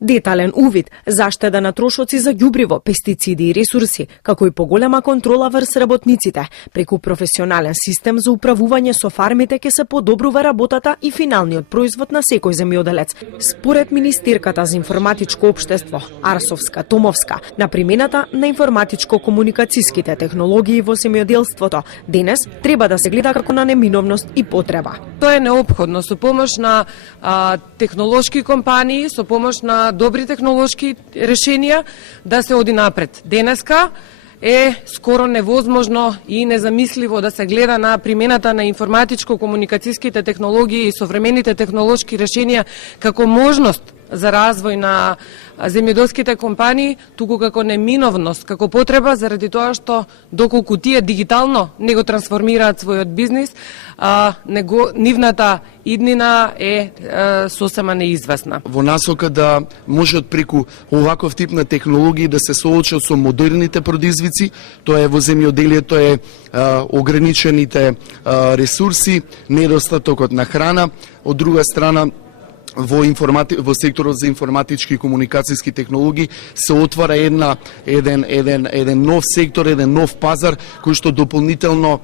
Детален увид, заштеда на трошоци за ѓубриво, пестициди и ресурси, како и поголема контрола врз работниците. Преку професионален систем за управување со фармите ќе се подобрува работата и финалниот производ на секој земјоделец. Според Министерката за информатичко општество, Арсовска Томовска, на примената на информатичко-комуникацијските технологии во земјоделството, денес треба да се гледа како на неминовност и потреба. Тоа е неопходно со помош на технолошки компании, со помош на добри технолошки решенија да се оди напред. Денеска е скоро невозможно и незамисливо да се гледа на примената на информатичко-комуникацијските технологии и современите технолошки решенија како можност за развој на земјоделските компании, туку како неминовност, како потреба, заради тоа што доколку тие дигитално не го трансформираат својот бизнис, нивната иднина е сосема неизвестна. Во насока да можат преку оваков тип на технологии да се соочат со модерните предизвици, тоа е во земјоделието е ограничените ресурси, недостатокот на храна, од друга страна во секторот за информатички и комуникацијски технологии се отвара еден нов сектор, еден нов пазар кој што дополнително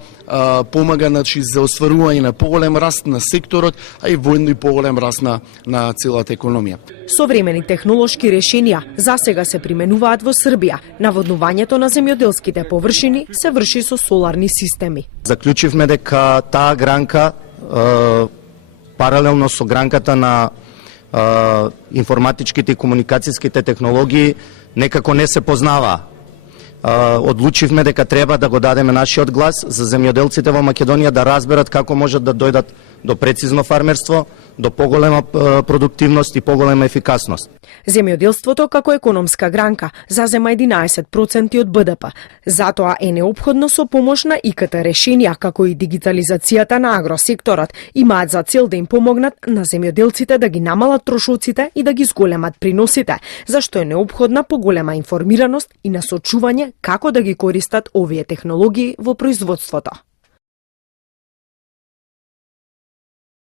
помага за остварување на поголем раст на секторот, а и воедно и поголем раст на целата економија. Современи технолошки решенија засега се применуваат во Србија. Наводнувањето на земјоделските површини се врши со соларни системи. Заклучивме дека таа гранка паралелно со гранката на информатичките и комуникацијските технологии некако не се познаваа. Одлучивме дека треба да го дадеме нашиот глас за земјоделците во Македонија да разберат како можат да дојдат до прецизно фармерство, до поголема продуктивност и поголема ефикасност. Земјоделството како економска гранка зазема 11% од БДП. Затоа е неопходно со помош на ИКТ решенија како и дигитализацијата на агросекторот имаат за цел да им помогнат на земјоделците да ги намалат трошоците и да ги зголемат приносите, зашто е неопходна поголема информираност и насочување како да ги користат овие технологии во производството.